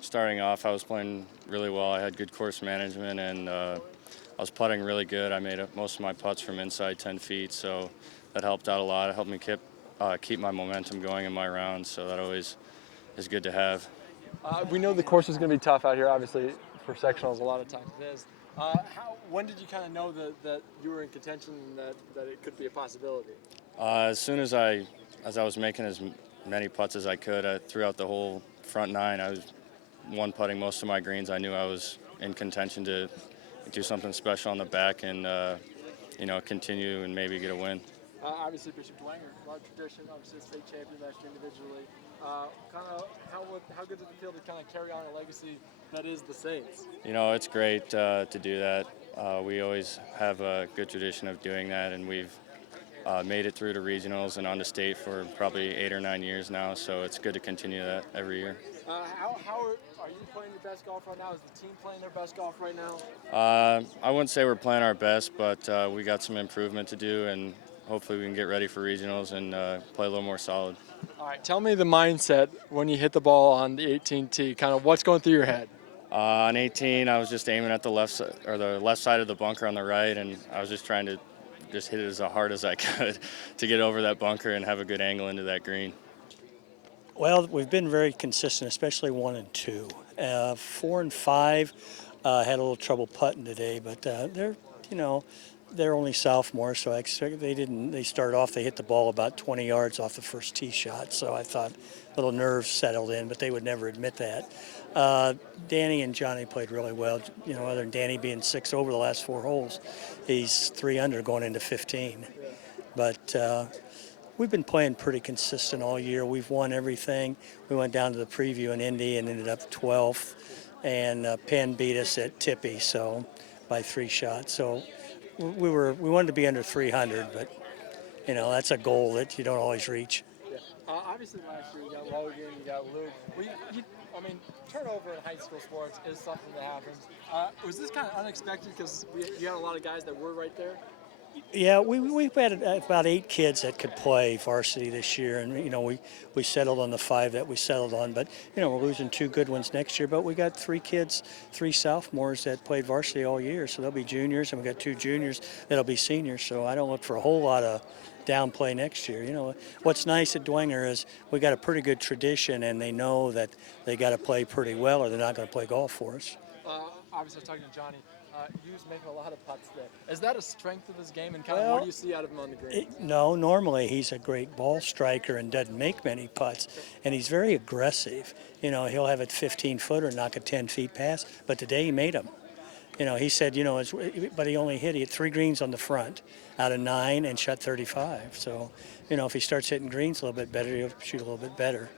starting off, I was playing really well. I had good course management, and I was putting really good. I made most of my putts from inside 10 feet, so that helped out a lot. It helped me keep my momentum going in my rounds, so that always is good to have. We know the course is going to be tough out here, obviously, for sectionals. A lot of times it is. When did you kind of know that you were in contention and that it could be a possibility? As soon as I was making as many putts as I could throughout the whole front nine, I was one putting most of my greens. I knew I was in contention to do something special on the back and continue and maybe get a win. Obviously, Bishop Dwenger, a lot of tradition, obviously state champion last year individually. How good does it feel to kind of carry on a legacy that is the Saints? It's great to do that. We always have a good tradition of doing that, and we've made it through to regionals and on to state for probably 8 or 9 years now. So it's good to continue that every year. Are you playing your best golf right now? Is the team playing their best golf right now? I wouldn't say we're playing our best, but we got some improvement to do, and hopefully we can get ready for regionals and play a little more solid. All right, tell me the mindset when you hit the ball on the 18 tee. Kind of what's going through your head? On 18, I was just aiming at the the left side of the bunker on the right, and I was just trying to just hit it as hard as I could to get over that bunker and have a good angle into that green. Well, we've been very consistent, especially 1 and 2. 4 and 5 had a little trouble putting today, but you know, they're only sophomores, so I expect they didn't. They started off, they hit the ball about 20 yards off the first tee shot, so I thought little nerves settled in, but they would never admit that. Danny and Jonny played really well. Other than Danny being 6 over the last 4 holes, he's 3 under going into 15. But we've been playing pretty consistent all year. We've won everything. We went down to the preview in Indy and ended up 12th, and Penn beat us at Tippy, so by 3 shots. So we wanted to be under 300, but that's a goal that you don't always reach. Yeah. Obviously, last year you got Logan, you got Luke. Turnover in high school sports is something that happens. Was this kind of unexpected because you had a lot of guys that were right there? Yeah, we've had about 8 kids that could play varsity this year, and we settled on the 5 that we settled on. But we're losing 2 good ones next year. But we got 3 kids, 3 sophomores that played varsity all year, so they'll be juniors, and we got 2 juniors that'll be seniors. So I don't look for a whole lot of downplay next year. What's nice at Dwenger is we got a pretty good tradition, and they know that they got to play pretty well, or they're not going to play golf for us. Obviously, I was talking to Jonny. He was making a lot of putts there. Is that a strength of his game, and kind of what do you see out of him on the green? No, normally he's a great ball striker and doesn't make many putts, and he's very aggressive. He'll have a 15-footer, knock a 10 feet past, but today he made them. He said, but he only hit 3 greens on the front out of 9 and shot 35. So, if he starts hitting greens a little bit better, he'll shoot a little bit better.